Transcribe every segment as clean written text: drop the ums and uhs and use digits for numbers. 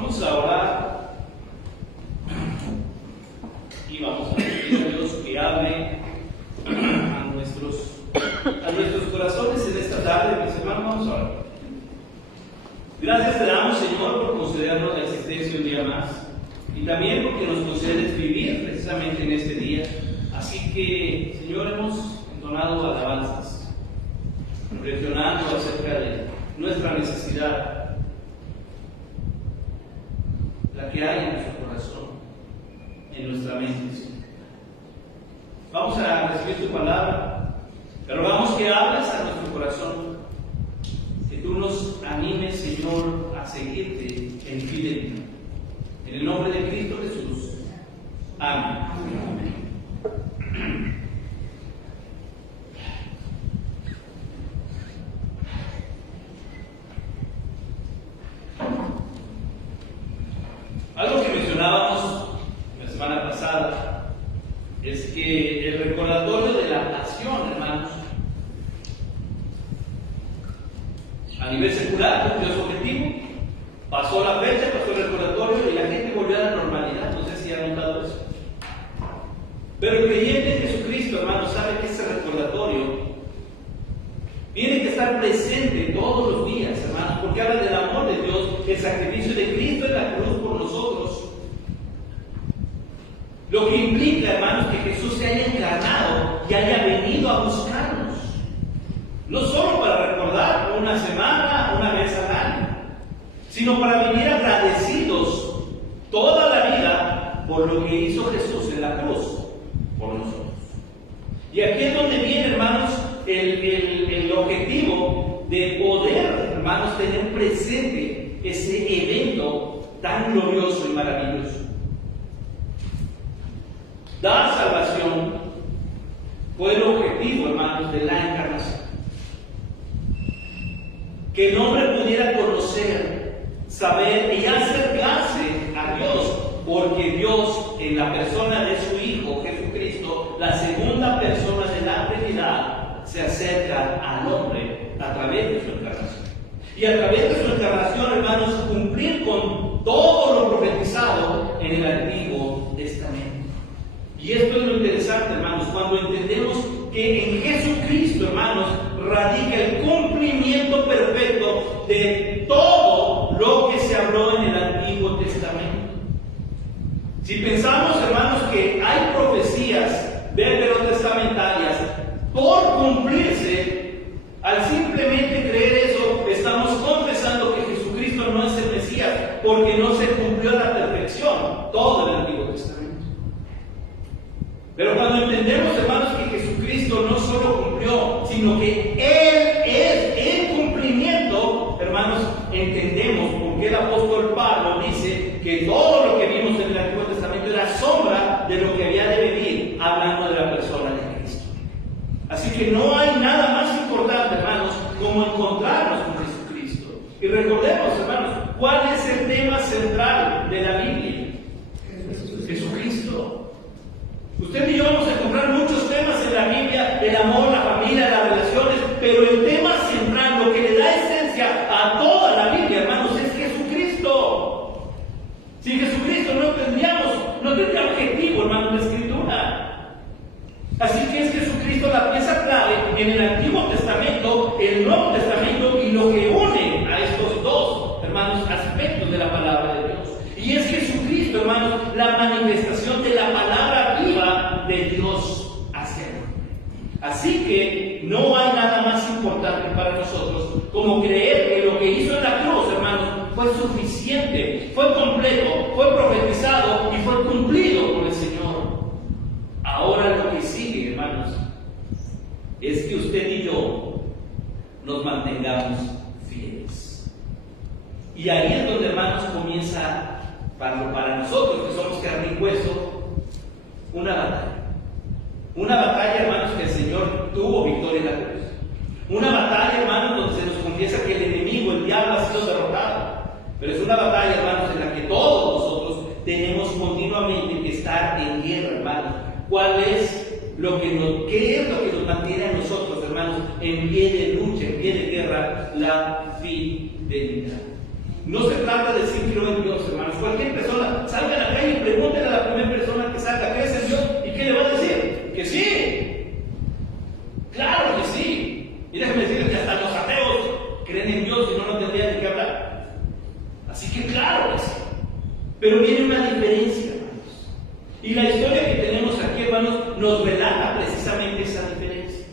Vamos a orar y vamos a pedir a Dios que hable a nuestros corazones en esta tarde. Mis hermanos, vamos a orar. Gracias te damos, Señor, por concedernos la existencia un día más y también porque nos concedes vivir precisamente en este día. Así que, Señor, hemos entonado alabanzas, reflexionando acerca de nuestra necesidad, la que hay en nuestro corazón, en nuestra mente, Señor. Vamos a recibir tu palabra, pero rogamos que hables a nuestro corazón, que tú nos animes, Señor, a seguirte en fidelidad. En el nombre de Cristo Jesús. Amén. Amén. Algo que mencionábamos la semana pasada es que el recordatorio de la pasión, hermanos, a nivel secular cumplió su objetivo, pasó la fecha, pasó el recordatorio y la gente volvió a la normalidad. No sé si han notado eso. Pero el creyente en Jesucristo, hermanos, sabe que ese recordatorio tiene que estar presente todos los días, hermanos, porque habla del amor de Dios, el sacrificio de Cristo en la cruz por nosotros. Lo que implica, hermanos, que Jesús se haya encarnado y haya venido a buscarnos. No solo para recordar una semana, una vez al año, sino para vivir agradecidos toda la vida por lo que hizo Jesús en la cruz por nosotros. Y aquí es donde viene, hermanos, el objetivo de poder, hermanos, tener presente ese evento tan glorioso y maravilloso. Dar salvación fue el objetivo, hermanos, de la encarnación. Que el hombre pudiera conocer, saber y acercarse a Dios, porque Dios, en la persona de su Hijo Jesucristo, la segunda persona de la Trinidad, se acerca al hombre a través de su encarnación. Y a través de su encarnación, hermanos, cumplir con todo lo profetizado en el Antiguo Testamento. Y esto es lo interesante, hermanos, cuando entendemos que en Jesucristo, hermanos, radica el cumplimiento perfecto de todo lo que se habló en el Antiguo Testamento. Si pensamos, hermanos, que hay profecías veterotestamentarias por cumplirse, al simplemente creer eso, estamos confesando que Jesucristo no es el Mesías, porque no se cumplió a la perfección todo el Antiguo Testamento. Pero cuando entendemos, hermanos, que Jesucristo no solo cumplió, sino que Él es el cumplimiento, hermanos, entendemos por qué el apóstol Pablo dice que todo lo que vimos en el Antiguo Testamento era sombra de lo que había de venir, hablando de la persona de Cristo. Así que no hay nada más importante, hermanos, como encontrarnos con Jesucristo. Y recordemos, hermanos, ¿cuál es el tema central de la Biblia? Jesucristo. Usted y yo vamos a encontrar muchos temas en la Biblia, el amor, la familia, las relaciones, pero el tema central, lo que le da esencia a toda la Biblia, hermanos, es Jesucristo. Sin Jesucristo no tendría objetivo, hermanos, la Escritura. Así que es Jesucristo la pieza clave en el Antiguo Testamento, el Nuevo Testamento, y lo que une a estos dos, hermanos, aspectos de la palabra de Dios. Y es Jesucristo, hermanos, la manifestación de la palabra viva de Dios hacia el hombre. Así que no hay nada más importante para nosotros como creer que lo que hizo en la cruz, hermanos, fue suficiente, fue completo, fue profetizado y fue cumplido por el Señor. Ahora lo que sigue, hermanos, es que usted y yo nos mantengamos fieles. Y ahí es donde, hermanos, comienza para nosotros que somos carne y hueso, una batalla. Una batalla, hermanos, que el Señor tuvo victoria en la cruz. Una batalla, hermanos, donde se nos confiesa que el enemigo, el diablo, ha sido derrotado. Pero es una batalla, hermanos, en la que todos nosotros tenemos continuamente que estar en guerra, hermanos. ¿Qué es lo que nos mantiene a nosotros, hermanos, en pie de lucha, en pie de guerra? La fidelidad. No se trata de decir creo en Dios, hermanos. Así que claro que sí. Pero viene una diferencia, hermanos. Y la historia que tenemos aquí, hermanos, nos relata precisamente esa diferencia.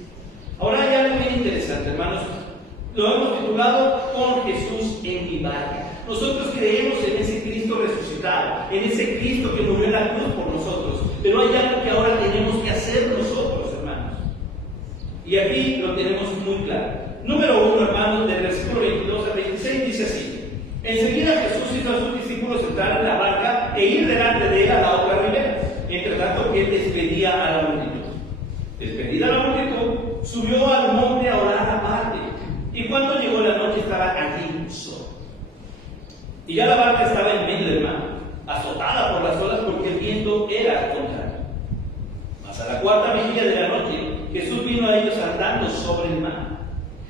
Ahora hay algo bien interesante, hermanos. Lo hemos titulado Con Jesús en mi barca. Nosotros creemos en ese Cristo resucitado, en ese Cristo que murió en la cruz por nosotros. Pero hay algo que ahora tenemos que hacer nosotros, hermanos. Y aquí lo tenemos muy claro. Número 1, hermanos, del versículo 22 al 26 dice así: enseguida Jesús hizo a sus discípulos entrar en la barca e ir delante de él a la otra ribera, entre tanto que él despedía a la multitud. Despedida la multitud, subió al monte a orar aparte, y cuando llegó la noche estaba allí solo. Y ya la barca estaba en medio del mar, azotada por las olas porque el viento era contrario. Mas a la cuarta vigilia de la noche, Jesús vino a ellos andando sobre el mar.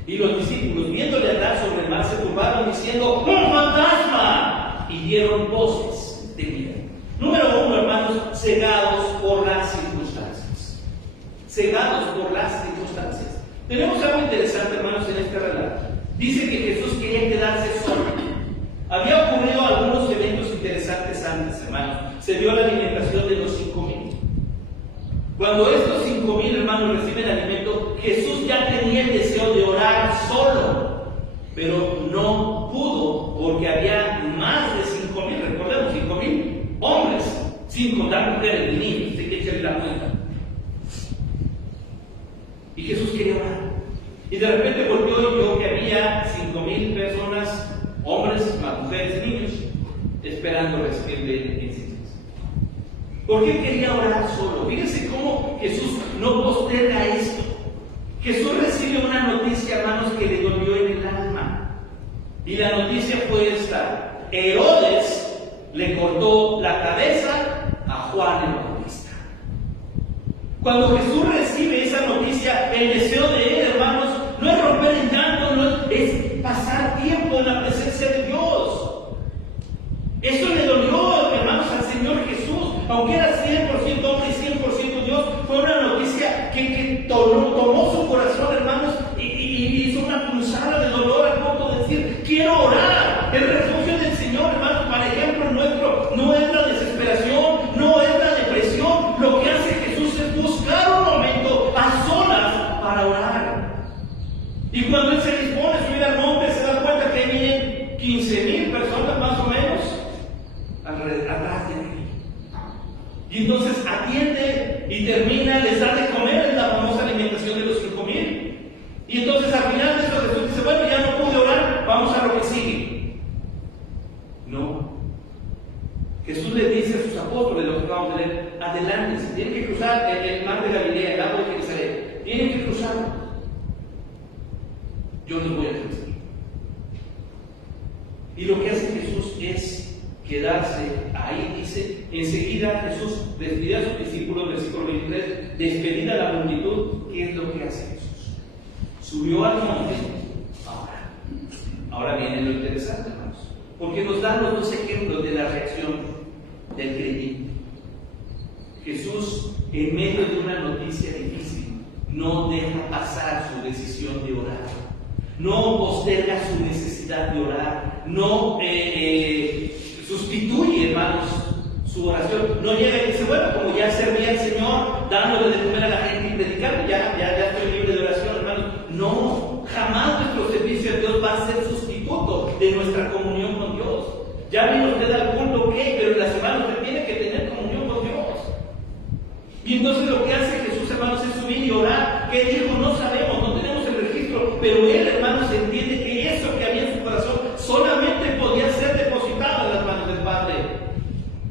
Y los discípulos, viéndole andar sobre el mar, se turbaron diciendo: ¡un fantasma! Y dieron voces de miedo. Número 1, hermanos, cegados por las circunstancias. Cegados por las circunstancias. Tenemos algo interesante, hermanos, en este relato. Dice que Jesús quería quedarse solo. Había ocurrido algunos eventos interesantes antes, hermanos. Se dio la alimentación de los 5,000. Cuando estos 5,000 hermanos reciben alimento, Jesús ya tenía el deseo de orar solo, pero no pudo porque había más de 5,000. Recordemos, 5,000 hombres, sin contar mujeres y niños. Hay que echarle la cuenta. Y Jesús quería orar. Y de repente volvió y vio que había 5,000 personas, hombres, más mujeres y niños, esperando recibirle enseñanza. ¿Por qué quería orar solo? Fíjense cómo Jesús no posterga esto. Jesús recibe una noticia, hermanos, que le dolió en el alma. Y la noticia fue esta: Herodes le cortó la cabeza a Juan el Bautista. Cuando Jesús recibe esa noticia, el deseo de él, hermanos, no es romper en llanto, es pasar tiempo en la presencia de Dios. Esto le dolió, hermanos, al Señor Jesús. Aunque era 100% hombre y 100% Dios, fue una noticia que tomó su corazón, hermanos, y hizo una cruzada de dolor al punto de decir: quiero orar. El refugio del Señor, hermanos, para ejemplo nuestro, no es la desesperación, no es la depresión. Lo que hace Jesús es buscar un momento a solas para orar. Y cuando Él se dispone a subir al monte, se da cuenta que vienen 15,000 personas más o menos atrás de Él. Y entonces atiende y termina, les da de comer, es la famosa alimentación de los 5,000. Y entonces al final de esto Jesús dice: bueno, ya no pude orar, vamos a lo que sigue. No. Jesús le dice a sus apóstoles, lo que acabamos de leer: adelante, si tienen que cruzar el mar de Galilea, el lago de Genesaret, tienen que cruzarlo. Yo los voy a cruzar. Y lo que hace Jesús es quedarse ahí. Dice: enseguida Jesús despidió a sus discípulos, versículo 23, despedida a la multitud. ¿Qué es lo que hace Jesús? Subió al monte. Ahora viene lo interesante, hermanos, porque nos dan los dos ejemplos de la reacción del creyente. Jesús, en medio de una noticia difícil, no deja pasar su decisión de orar, no posterga su necesidad de orar, no sustituye, hermanos, su oración. No llega y dice: bueno, como ya servía al Señor dándole de comer a la gente y predicando, ya estoy libre de oración, hermanos. No, jamás nuestro servicio a Dios va a ser sustituto de nuestra comunión con Dios. Ya vino usted al culto, ¿qué? Pero en la semana usted tiene que tener comunión con Dios. Y entonces lo que hace Jesús, hermanos, es subir y orar. ¿Qué dijo? No sabemos, no tenemos el registro, pero él, hermanos, entiende que eso que había en su corazón solamente podía ser depositado en las manos del Padre.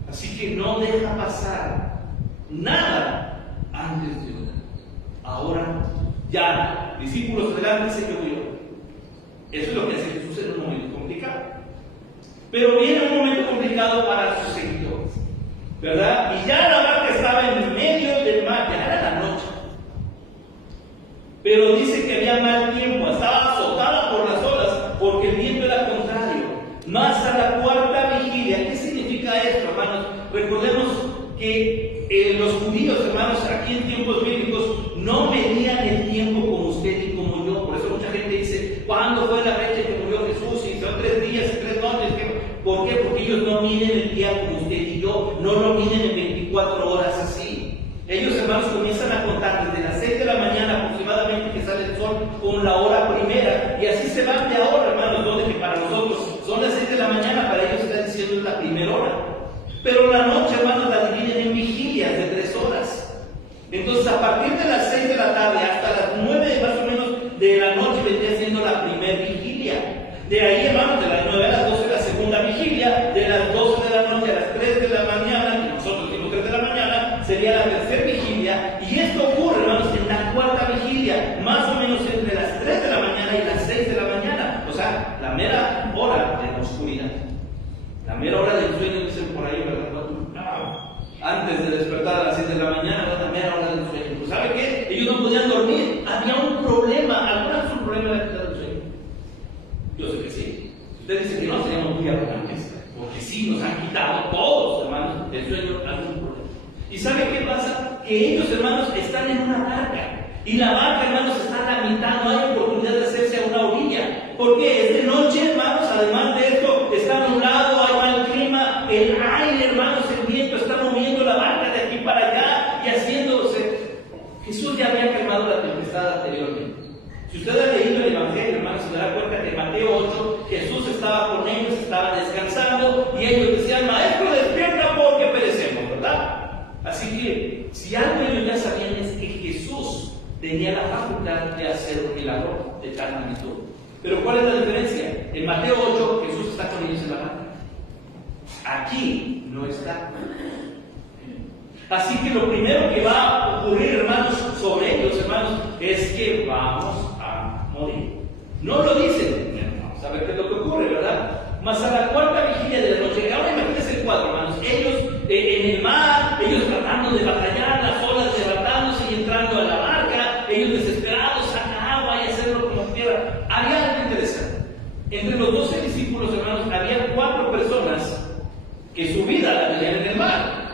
Así que no deja pasar nada antes de orar. Ahora, ya, discípulos adelante, se llovió. Eso es lo que hace Jesús en un momento complicado. Pero viene un momento complicado para sus seguidores, ¿verdad? Y ya la barca estaba en medio del mar, ya era la noche. Pero dice que había mal tiempo, estaba azotada por las olas porque el viento era contrario. Más a la cuarta vigilia. ¿Qué significa esto, hermanos? Recordemos que los judíos, hermanos, aquí en tiempos bíblicos no medían el tiempo como usted y como yo. Por eso mucha gente dice: ¿cuándo fue la fecha que murió Jesús? Y son 3 días y 3 noches. ¿Por qué? Porque ellos no miden el día como usted y yo, no lo miden en 24 horas así. Ellos, hermanos, comienzan a contar desde las 6 de la mañana aproximadamente que sale el sol con la hora primera, y así se van de ahora, hermanos, donde que para nosotros son las 6 de la mañana, para ellos está diciendo es la primera hora. Pero la noche, hermanos, la dividen en vigilias de 3 horas. Entonces, a partir de las 6 de la tarde hasta las 9 más o menos de la noche vendría siendo la primera vigilia. De ahí, hermanos, de las 9 a las 12 la segunda vigilia, de las 12 de la noche a las 3 de la mañana, que nosotros decimos 3 de la mañana, sería la tercera vigilia. Y esto ocurre, hermanos, en la cuarta vigilia, más o menos entre las 3 de la mañana y las 6 de la mañana. O sea, la mera hora de la oscuridad. La mera hora del sueño, dicen por ahí, ¿verdad? Antes de despertar a las 6 de la mañana, la mera hora del sueño. Pues, ¿sabe qué? Ellos no podían dormir. Había un problema. ¿Alguna vez un problema de la quitar del sueño? Yo sé que sí. Usted dice que no, seríamos muy arrogantes. Porque sí, nos han quitado todos, hermanos, del sueño algún problema. ¿Y sabe qué pasa? Que ellos, hermanos, están en una barca. Y la barca, hermanos, está a la mitad. No hay oportunidad de hacerse a una orilla. ¿Por qué? Es de noche, hermanos. Además de esto, está nublado, hay mal clima. El aire, hermanos, el viento está moviendo la barca de aquí para allá y haciéndose. Jesús ya había calmado la tempestad anteriormente. Si usted ha leído el Evangelio, hermanos, se dará cuenta que en Mateo 8, Jesús estaba con ellos, estaba descansando, y ellos decían, Maestro, despierta porque perecemos, ¿verdad? Así que, si algo ellos ya sabían es que Jesús tenía la facultad de hacer un milagro de tal magnitud. Pero ¿cuál es la diferencia? En Mateo 8, Jesús está con ellos en la barca. Aquí no está. Así que lo primero que va a ocurrir, hermanos, sobre ellos, hermanos, es que vamos a morir. No lo dicen, vamos a ver qué es lo que ocurre, ¿verdad? Mas a la cuarta vigilia de la noche, ahora imagínense el cuadro, hermanos, ellos en el mar, ellos tratando de batallar, las olas levantándose y entrando a la barca, ellos desesperados, saca agua y hacerlo como quiera. Había algo interesante. Entre los 12 discípulos, hermanos, había 4 personas que su vida la tenían en el mar,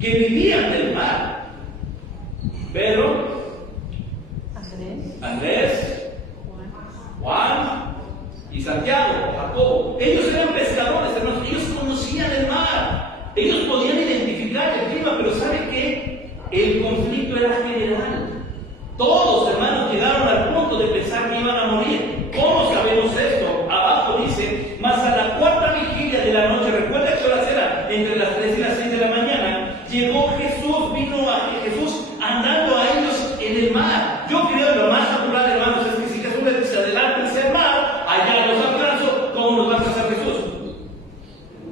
que vivían del mar. Pedro, Andrés, Juan y Santiago, Jacobo. Ellos eran pescadores, hermanos. Ellos conocían el mar. Ellos podían identificar el clima, pero ¿sabe qué? El conflicto era general. Todos, hermanos, llegaron al punto de pensar que iban a morir. ¿Cómo sabemos esto? Abajo dice, mas a la cuarta vigilia de la noche, recuerda que horas era entre las 3 y las 6 de la mañana, llegó Jesús, vino a Jesús andando a ellos en el mar. Yo creo que lo más natural, hermanos, es que si Jesús les dice adelántense al mar, allá los alcanzo, ¿cómo nos va a alcanzar Jesús?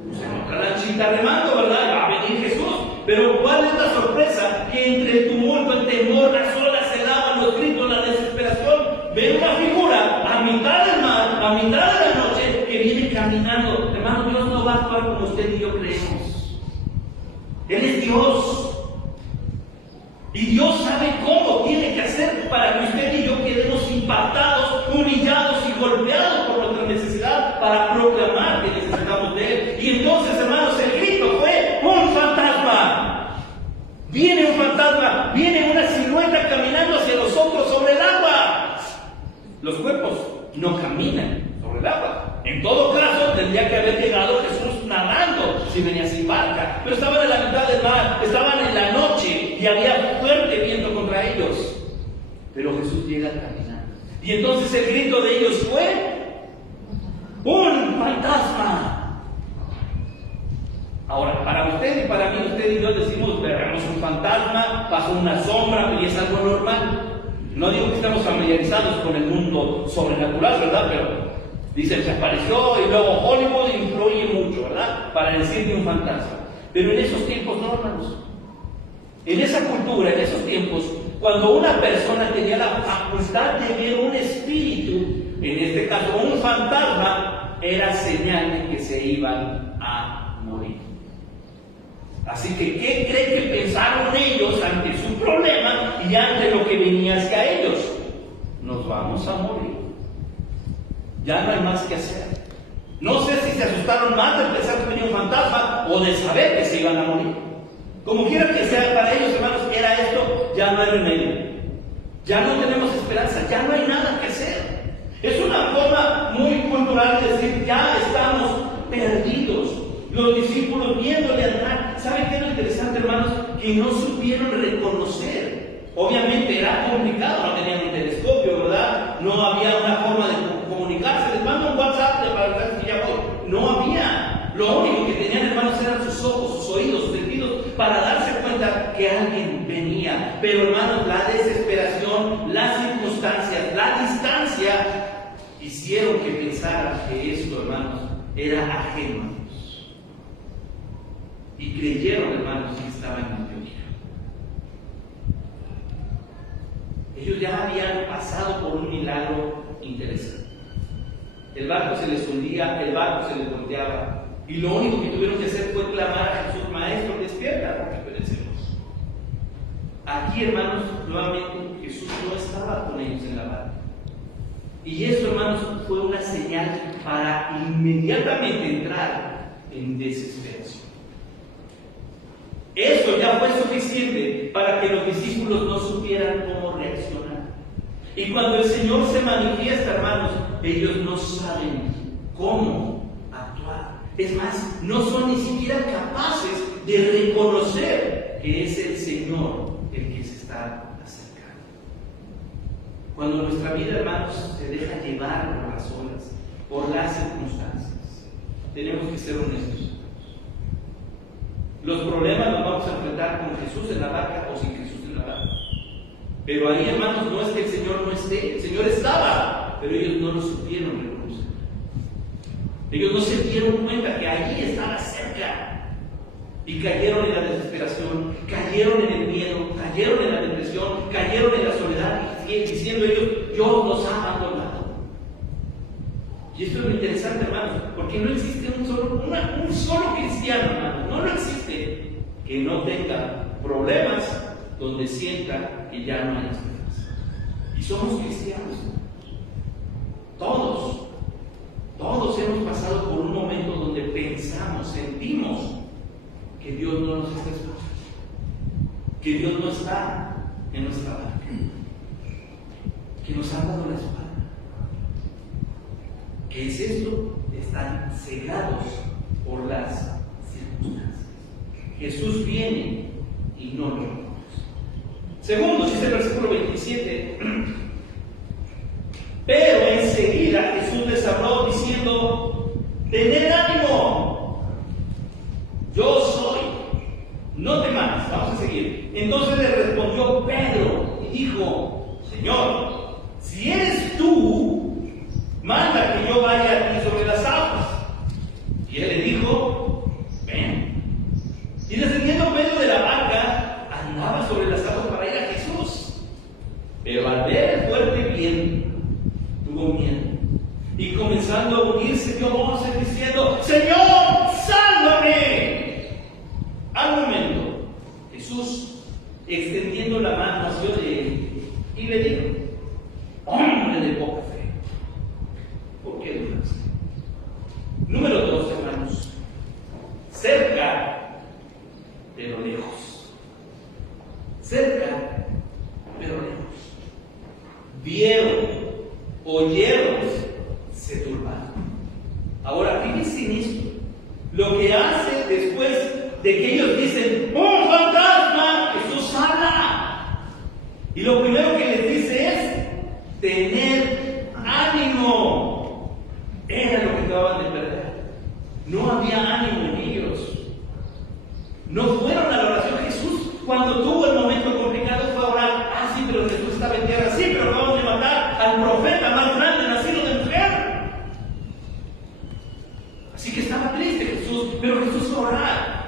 Pues en otra lanchita remando, ¿verdad? Va a venir Jesús. Pero ¿cuál es la sorpresa? Que entre el tumulto, el temor, las olas, el agua, los gritos, la desesperación, ven una figura a mitad del mar, a mitad de la noche, que viene caminando. Hermano, Dios no va a actuar como usted y yo creemos. Él es Dios. Y Dios sabe cómo tiene que hacer para que usted y yo quedemos impactados, humillados y golpeados por nuestra necesidad para proclamar que necesitamos de Él. Y entonces, hermanos, el grito fue un fantasma. Viene un fantasma, viene una silueta caminando hacia nosotros sobre el agua. Los cuerpos no caminan sobre el agua. En todo caso, tendría que haber llegado Jesús nadando si venía sin barca. Pero estaban en la mitad del mar, estaban en la noche y había fuerte viento contra ellos. Pero Jesús llega caminando. Y entonces el grito de ellos fue un fantasma. Ahora, para usted y para mí, usted y yo decimos, veremos un fantasma, pasó una sombra y es algo normal. No digo que estamos familiarizados con el mundo sobrenatural, ¿verdad? Pero dicen, se apareció y luego Hollywood influye mucho, ¿verdad? Para decir de un fantasma. Pero en esos tiempos no, hermanos. En esa cultura, en esos tiempos, cuando una persona tenía la facultad de ver un espíritu, en este caso un fantasma, era señal de que se iban a morir. Así que, ¿qué cree que pensaron ellos ante su problema y ante lo que venía hacia ellos? Nos vamos a morir. Ya no hay más que hacer. No sé si se asustaron más de pensar que venía un fantasma o de saber que se iban a morir. Como quiera que sea para ellos, hermanos, era esto, ya no hay remedio. Ya no tenemos esperanza, ya no hay nada que hacer. Es una forma muy cultural de decir, ya estamos perdidos. Los discípulos viéndole andar. ¿Saben qué es lo interesante, hermanos? Que no supieron reconocer. Obviamente era complicado, no tenían un telescopio, ¿verdad? No había una forma de comunicarse. Les mando un WhatsApp para que ya voy. No había. Lo único que tenían, hermanos, eran sus ojos, sus oídos, sus sentidos, para darse cuenta que alguien venía. Pero, hermanos, la desesperación, las circunstancias, la distancia, hicieron que pensaran que esto, hermanos, era ajeno a Dios. Y creyeron, hermanos, que estaba en Antioquía. Ellos ya habían pasado por un milagro interesante. El barco se les hundía, el barco se les volteaba. Y lo único que tuvieron que hacer fue clamar a Jesús: Maestro, despierta, porque perecemos. Aquí, hermanos, nuevamente Jesús no estaba con ellos en la barca. Y eso, hermanos, fue una señal para inmediatamente entrar en desesperación. Eso ya fue suficiente para que los discípulos no supieran cómo reaccionar. Y cuando el Señor se manifiesta, hermanos, ellos no saben cómo actuar. Es más, no son ni siquiera capaces de reconocer que es el Señor el que se está acercando. Cuando nuestra vida, hermanos, se deja llevar por las olas, por las circunstancias, tenemos que ser honestos. Los problemas los vamos a enfrentar con Jesús en la barca o sin Jesús en la barca. Pero ahí, hermanos, no es que el Señor no esté, el Señor estaba, pero ellos no lo supieron reconocer. Ellos no se dieron cuenta que allí estaba cerca. Y cayeron en la desesperación, cayeron en el miedo, cayeron en la depresión, cayeron en la soledad, diciendo ellos: Dios nos ha abandonado. Y esto es lo interesante, hermanos, porque no existe un solo cristiano, hermanos, no lo existe, que no tenga problemas donde sienta que ya no hay esperanza. Y somos cristianos. Todos hemos pasado por un momento donde pensamos, sentimos que Dios no nos está escuchando, que Dios no está en nuestra barca, que nos han dado la espalda. ¿Qué es esto? Están cegados por las circunstancias. Jesús viene y no lo reconoce. Segundo, dice el versículo 27, pero enseguida Jesús les habló diciendo: tened ánimo, yo soy, no temáis. Vamos a seguir. Entonces le respondió Pedro y dijo: Señor, si eres tú, manda que yo vaya a ti sobre las aguas. Y él le dijo: ven. Y descendiendo Pedro de la barca, andaba sobre las aguas para ir a Jesús. Pero al ver el fuerte viento, tuvo miedo. Y comenzando a hundirse, dio voces diciendo: Señor, sálvame. Al momento, Jesús, extendiendo la mano, asió de él y le dijo: hombre de poca fe, ¿por qué dudaste? Número 2, hermanos. Cerca, pero lejos. Cerca, pero lejos. Vieron, oyeron, se turbaron. Ahora, fíjense en esto. Lo que hace después de que ellos dicen: ¡un fantasma! Jesús habla. Y lo primero que les dice es: tener ánimo. Era lo que acababan de perder. No había ánimo en ellos. No fueron a la oración. Jesús, cuando tuvo el momento complicado, fue a orar. Ah, sí, pero Jesús estaba en tierra. Sí, pero acabamos de matar al profeta más grande nacido de mujer. Así que estaba triste Jesús, pero Jesús fue a orar.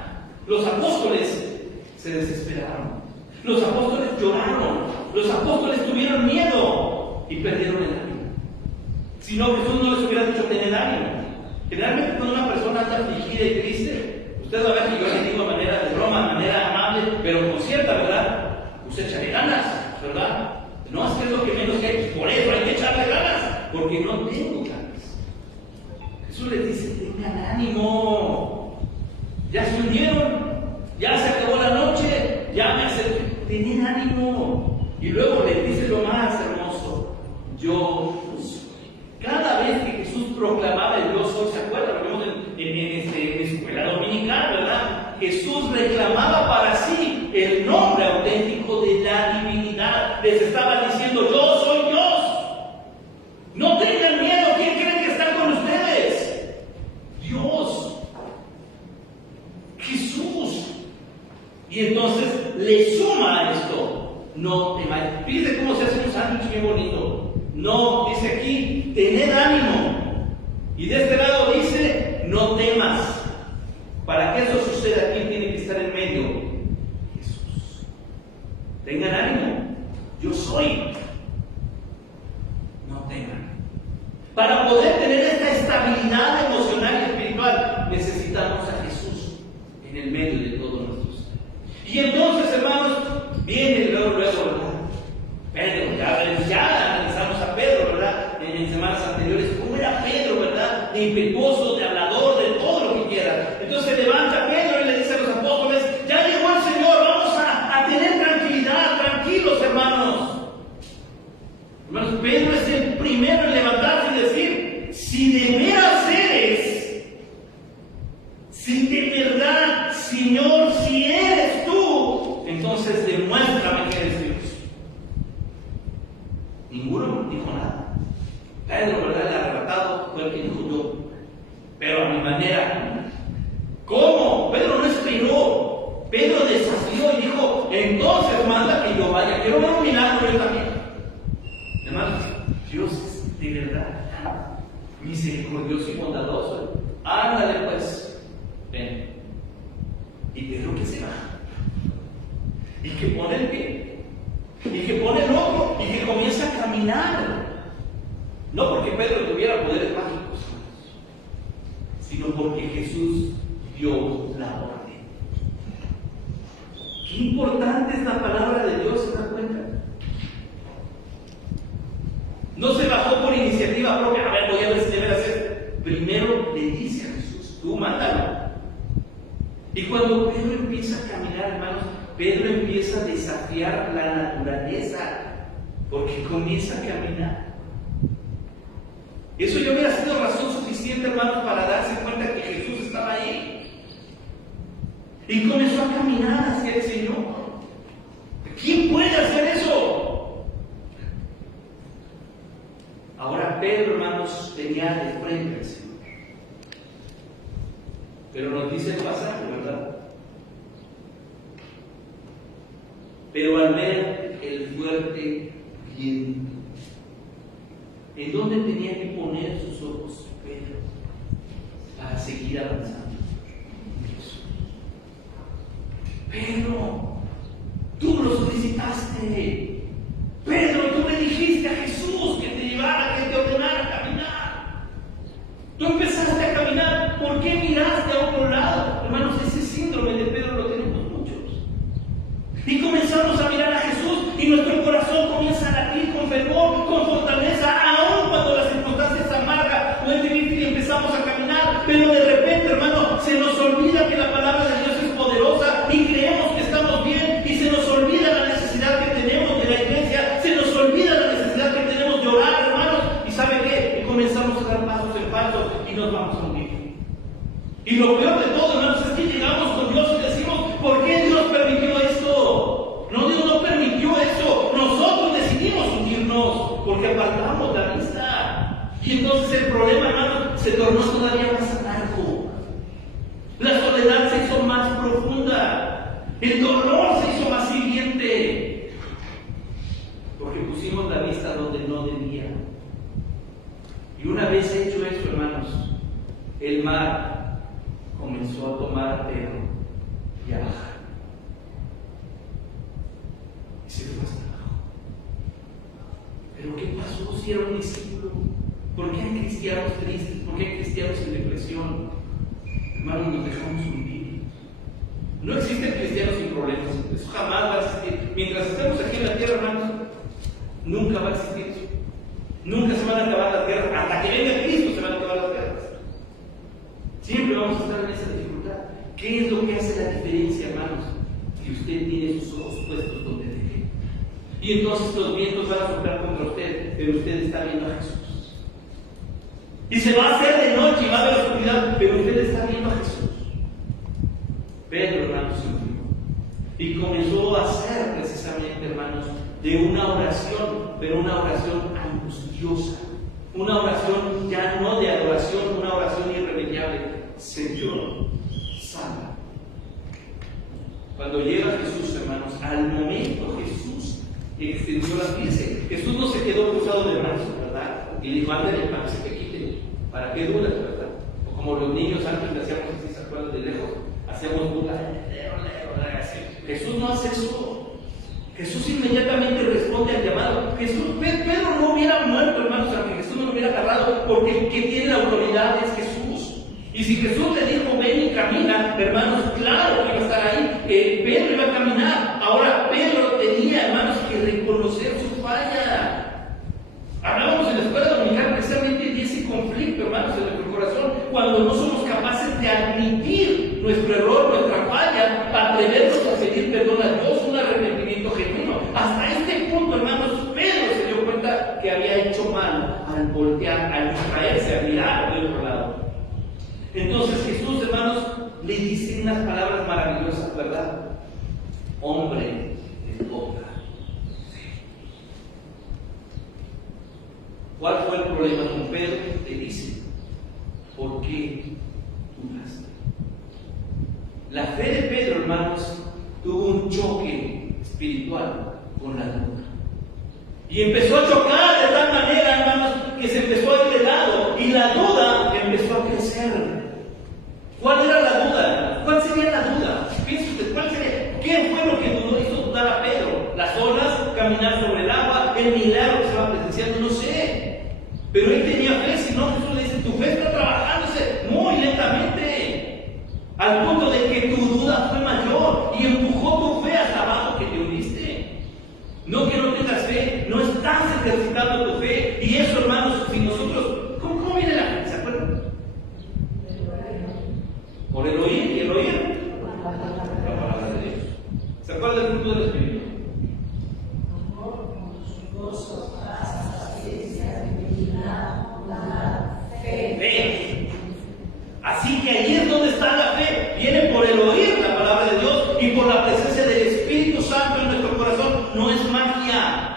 Los apóstoles se desesperaron. Los apóstoles lloraron. Los apóstoles tuvieron miedo y perdieron el ánimo. Si no, Jesús no les hubiera dicho: tener ánimo. Generalmente, cuando una persona anda afligida y triste, usted va a ver que yo le digo de manera de broma, de manera amable, pero con cierta verdad: usted échale ganas, ¿verdad? No es que es lo que menos que hay, por eso hay que echarle ganas, porque no tengo ganas. Jesús les dice: tengan ánimo. Ya se hundieron, ya se acabó la noche, ya me acerqué. Tengan ánimo. Y luego les dice lo más hermoso: yo soy. Cada vez que Jesús proclamaba el yo soy, ¿se acuerdan? Lo vemos en escuela dominical, ¿verdad? Jesús reclamaba para sí el nombre auténtico de la divinidad. Les estaba diciendo: yo soy Dios. No tengan miedo. ¿Quién creen que está con ustedes? Dios. Jesús. Y entonces le suma a esto: no temáis. Fíjense cómo se hace un sándwich bien bonito. No, dice aquí, tened ánimo. Y de este lado dice, no temas. Para que eso suceda, ¿quién tiene que estar en medio? Jesús. Tengan ánimo. Yo soy. No teman. Para poder tener esta estabilidad emocional y espiritual, necesitamos a Jesús en el medio de todos nosotros. Y entonces, hermanos, viene luego, ¿verdad? Pedro, ya analizamos a Pedro, ¿verdad? En semanas anteriores, cómo era Pedro, ¿verdad? De impetuoso, de hablador, de todo lo que quiera. Entonces se levanta Pedro y le dice a los apóstoles: ya llegó el Señor, vamos a tener tranquilidad, tranquilos, hermanos. Hermanos, Pedro es el primero en levantarse y decir: si de veras eres, si de verdad, Señor, si eres tú, entonces demuéstrame que eres Dios. Ninguno dijo nada. Pedro, ¿verdad? El arrebatado fue el que dijo: yo, pero a mi manera. ¿Cómo? Pedro no esperó. Pedro desafió y dijo: entonces manda que yo vaya. Quiero ver un milagro yo también. Hermanos, Dios es de verdad misericordioso y bondadoso. Ándale pues, ven. Y Pedro que se va. Y que pone el pie. Y que pone el otro. Y que comienza a caminar. No porque Pedro tuviera poderes mágicos, sino porque Jesús dio la orden. Qué importante es la palabra de Dios, ¿se dan cuenta? No se bajó por iniciativa propia. A ver, voy a ver si debe hacer. Primero le dice a Jesús: tú mándalo. Y cuando Pedro empieza a caminar, hermanos, Pedro empieza a desafiar la naturaleza, porque comienza a caminar. Eso ya hubiera sido razón suficiente, hermanos, para darse cuenta que Jesús estaba ahí. Y comenzó a caminar hacia el Señor. ¿Quién puede hacer eso? Ahora Pedro, hermanos, tenía de frente al Señor. Pero nos dice el pasaje, ¿verdad? Pero al ver el fuerte viento, ¿en dónde tenía que poner sus ojos Pedro para seguir avanzando? Pedro, tú lo solicitaste. Pedro, tú le dijiste a Jesús que te llevara, que te ordenara a caminar. Tú empezaste a caminar. ¿Por qué miraste a otro lado? Hermanos, ese síndrome de Pedro lo tenemos muchos. Y comenzamos a mirar a Jesús y nuestro corazón comienza a latir con fervor, con fortaleza, aún cuando las circunstancias amargas o es difícil y empezamos a caminar. Pero de repente, hermano, se nos olvida que la palabra de Dios es poderosa y creemos que estamos bien, y se nos olvida la necesidad que tenemos de la iglesia, se nos olvida la necesidad que tenemos de orar, hermanos, y ¿sabe qué? Y comenzamos a dar pasos en falso y nos vamos a hundir. Y lo peor de todo, hermanos, es que llegamos con Dios y decimos: ¿por qué Dios permitió esto? No, Dios no permitió eso. Nosotros decidimos hundirnos porque apartamos la vista. Y entonces el problema, hermanos, se tornó todavía más amargo. La soledad se hizo más profunda. El dolor se hizo más hiriente. Porque pusimos la vista donde no debía. Y una vez hecho eso, hermanos, el mar comenzó a tomar a Pedro y a bajar. Y se fue hasta abajo. ¿Pero qué pasó si era un discípulo? ¿Por qué hay cristianos tristes? ¿Por qué hay cristianos en depresión? Hermanos, nos dejamos hundir. No existen cristianos sin problemas. Eso jamás va a existir. Mientras estemos aquí en la tierra, hermanos, nunca va a existir eso. Nunca se van a acabar las guerras. Hasta que venga Cristo se van a acabar las guerras. Siempre vamos a estar en esa dificultad. ¿Qué es lo que hace la diferencia, hermanos? Que usted tiene sus ojos puestos donde debe. Y entonces los vientos van a soplar contra usted, pero usted está viendo a Jesús. Y se va a hacer de noche y va a haber oscuridad, pero usted está viendo a Jesús. de una oración, pero una oración angustiosa, una oración ya no de adoración, una oración irremediable. Señor, sana. Cuando llega Jesús, hermanos, al momento Jesús extendió las manos. Jesús no se quedó cruzado de brazos, ¿verdad? Y dijo, ándale, para que se te quite. ¿Para qué dudas, verdad? O como los niños antes le hacíamos así, ¿se acuerdan? De lejos, hacíamos dudas. Jesús no hace eso. Jesús inmediatamente responde al llamado. Pedro no hubiera muerto, hermanos, aunque Jesús no lo hubiera agarrado, porque el que tiene la autoridad es Jesús. Y si Jesús le dijo, ven y camina, hermanos, claro que iba a estar ahí. Pedro iba a caminar. Ahora, Pedro tenía, hermanos, que reconocer su falla. Hablábamos en la escuela dominical precisamente de ese conflicto, hermanos, en nuestro corazón, cuando no somos capaces de admitir nuestro error, nuestra falla, para atrevernos a pedir perdón a Dios, un arrepentimiento genuino. Hasta este punto, hermanos, Pedro se dio cuenta que había hecho mal al voltear, al distraerse, al mirar de otro lado. Entonces Jesús, hermanos, le dice unas palabras maravillosas, ¿verdad? Hombre de poca fe. ¿Cuál fue el problema con Pedro? Le dice, ¿por qué dudaste? La fe de Pedro, hermanos, tuvo un choque espiritual con la duda. Y empezó a chocar de tal manera, hermanos, que se empezó a ir de lado. Y la duda empezó a crecer. ¿Cuál era la duda? ¿Cuál sería la duda? Piense usted, ¿cuál sería? ¿Qué fue lo que hizo dudar a Pedro? ¿Las olas? ¿Caminar sobre el agua? ¿El milagro que estaba presenciando? No sé. Pero él tenía fe, si no, Jesús le dice, tu fe está trabajándose muy lentamente. Al punto de que tu duda fue mayor y empujó tu fe hasta abajo que te hundiste. No que no tengas fe, no estás ejercitando tu fe. Y eso, hermanos, si nosotros, ¿cómo viene la fe? ¿Se acuerdan? Por el oír, y el oír la palabra de Dios. ¿Se acuerdan del fruto del Espíritu? Fe. Así que ahí es donde está la fe. Viene por el oír la palabra de Dios y por la presencia del Espíritu Santo en nuestro corazón. No es magia.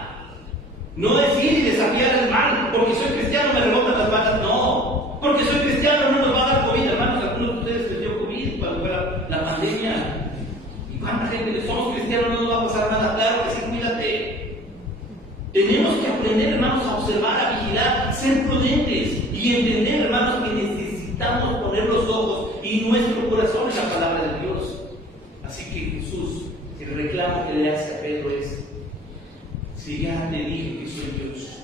No es ir y desafiar al mal. Porque soy cristiano me rebotan las balas. No. Porque soy cristiano no nos va a dar COVID. Hermanos, algunos de ustedes les dio COVID cuando fue la pandemia. ¿Y cuánta gente le somos cristianos no nos va a pasar nada? Claro que sí, cuídate. Tenemos que aprender, hermanos, a observar, a vigilar, ser prudentes y entender, hermanos, que necesitamos poner los ojos y nuestro corazón en la palabra de Dios. Así que Jesús, el reclamo que le hace a Pedro es, si ya te dije que soy Dios,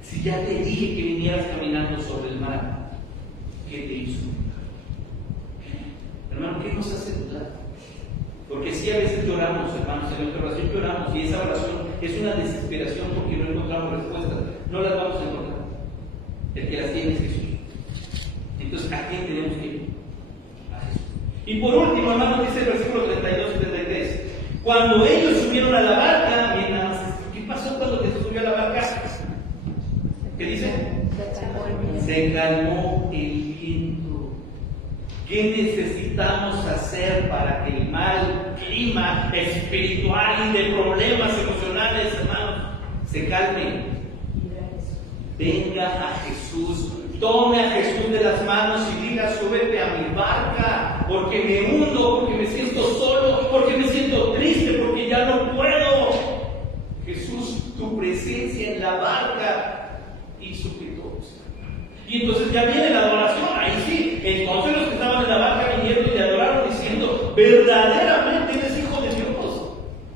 si ya te dije que vinieras caminando sobre el mar, ¿qué te hizo dudar? Hermano, ¿qué nos hace dudar? Porque sí, a veces lloramos, hermanos, en nuestra oración lloramos, y esa oración es una desesperación porque no encontramos respuestas. No las vamos a encontrar. El que las tiene es Jesús. Entonces, ¿a quién tenemos que ir? A Jesús. Y por último, hermanos, dice el versículo 32 y 33. Cuando ellos subieron a la barca, miren nada más, ¿qué pasó cuando Jesús subió a la barca? ¿Qué dice? Se calmó el viento. ¿Qué necesitamos hacer para que el mal clima espiritual y de problemas emocionales, hermanos, se calme? Venga a Jesús, tome a Jesús de las manos y diga, súbete a mi barca, porque me hundo, porque me siento solo, porque me siento triste, porque ya no puedo. Jesús, tu presencia en la barca hizo que todo se calmara. Y entonces ya viene la adoración, ahí sí. Entonces los que estaban en la barca vinieron y le adoraron diciendo, verdaderamente eres hijo de Dios.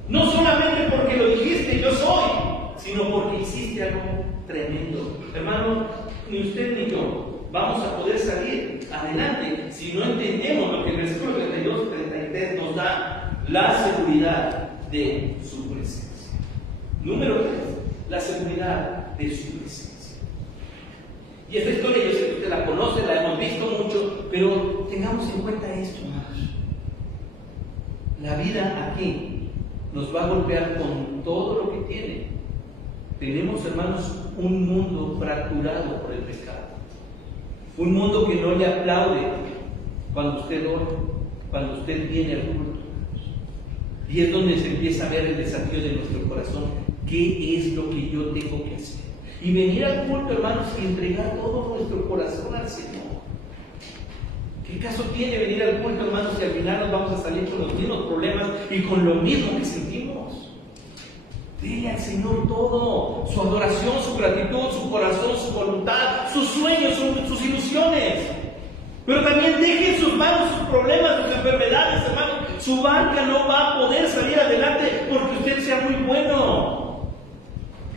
No solamente porque lo dijiste, yo soy, sino porque hiciste algo tremendo. Hermano, ni usted ni yo vamos a poder salir adelante si no entendemos lo que el versículo 32 y 33 nos da, la seguridad de su presencia. Número 3, la seguridad de su presencia. Y esta historia yo sé que usted la conoce, la hemos visto mucho, pero tengamos en cuenta esto, hermanos. La vida aquí nos va a golpear con todo lo que tiene. Tenemos, hermanos, un mundo fracturado por el pecado. Un mundo que no le aplaude cuando usted ora, cuando usted viene al culto. Y es donde se empieza a ver el desafío de nuestro corazón. ¿Qué es lo que yo tengo que hacer? Y venir al culto, hermanos, y entregar todo nuestro corazón al Señor. ¿Qué caso tiene venir al culto, hermanos, si al final nos vamos a salir con los mismos problemas y con lo mismo que sentimos? Dile al Señor todo, su adoración, su gratitud, su corazón, su voluntad, sus sueños, sus ilusiones. Pero también deje en sus manos sus problemas, sus enfermedades, hermanos. Su barca no va a poder salir adelante porque usted sea muy bueno.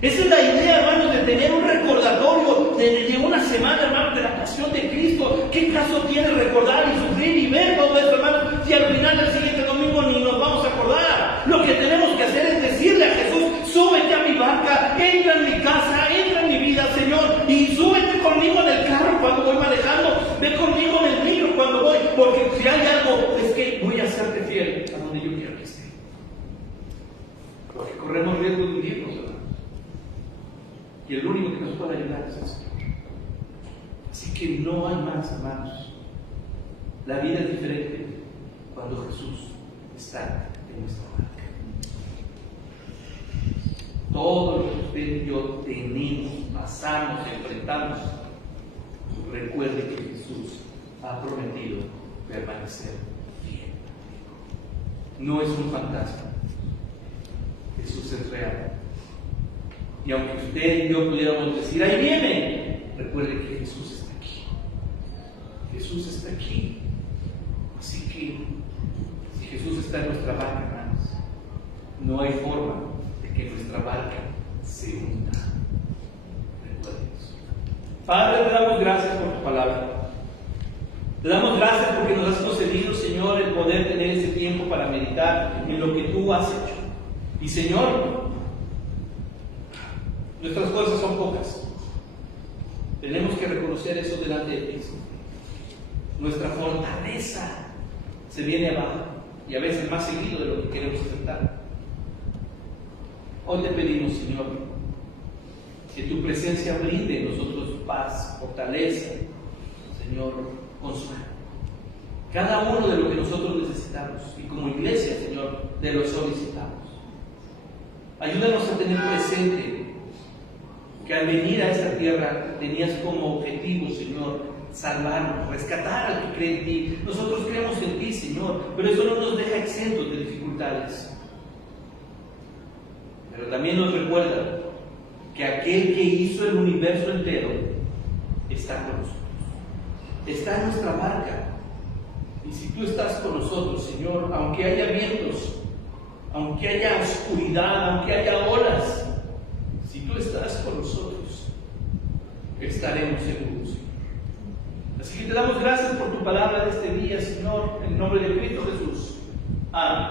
Esa es la idea, hermanos, de tener un recordatorio de una semana, hermanos, de la pasión de Cristo. ¿Qué caso tiene recordar y sufrir y ver todo esto, hermanos, si al final del siguiente domingo ni nos vamos a acordar? Lo que tenemos que hacer es decirle a Jesús: súbete a mi barca, entra en mi casa, entra en mi vida, Señor, y súbete conmigo en el carro cuando voy manejando, ve conmigo en el micro cuando voy, porque si hay algo, es que voy a serte fiel a donde yo quiero que esté. Porque corremos riesgo de hundirnos, hermanos. Y el único que nos puede ayudar es el Señor. Así que no hay más, hermanos. La vida es diferente cuando Jesús está en nuestra barca. Todo lo que usted y yo tenemos, pasamos, enfrentamos, recuerde que Jesús ha prometido permanecer fiel. No es un fantasma. Jesús es real. Y aunque usted y yo pudiéramos decir: ahí viene, recuerde que Jesús está aquí. Jesús está aquí. Así que, si Jesús está en nuestra barca, hermanos, no hay forma de que nuestra barca se hunda. Recuerden eso. Padre, te damos gracias por tu palabra. Te damos gracias porque nos has concedido, Señor, el poder tener ese tiempo para meditar en lo que tú has hecho. Y, Señor, nuestras fuerzas son pocas. Tenemos que reconocer eso delante de ti. Nuestra fortaleza se viene abajo, y a veces más seguido de lo que queremos aceptar. Hoy te pedimos, Señor, que tu presencia brinde en nosotros paz, fortaleza, Señor, consuelo. Cada uno de lo que nosotros necesitamos, y como iglesia, Señor, de lo solicitamos. Ayúdanos a tener presente que al venir a esta tierra tenías como objetivo, Señor, salvarnos, rescatar al que cree en ti. Nosotros creemos en ti, Señor, pero eso no nos deja exentos de dificultades. Pero también nos recuerda que aquel que hizo el universo entero está con nosotros, está en nuestra barca. Y si tú estás con nosotros, Señor, aunque haya vientos, aunque haya oscuridad, aunque haya olas, si tú estás con nosotros, estaremos seguros, Señor. Así que te damos gracias por tu palabra de este día, Señor, en el nombre de Cristo Jesús. Amén.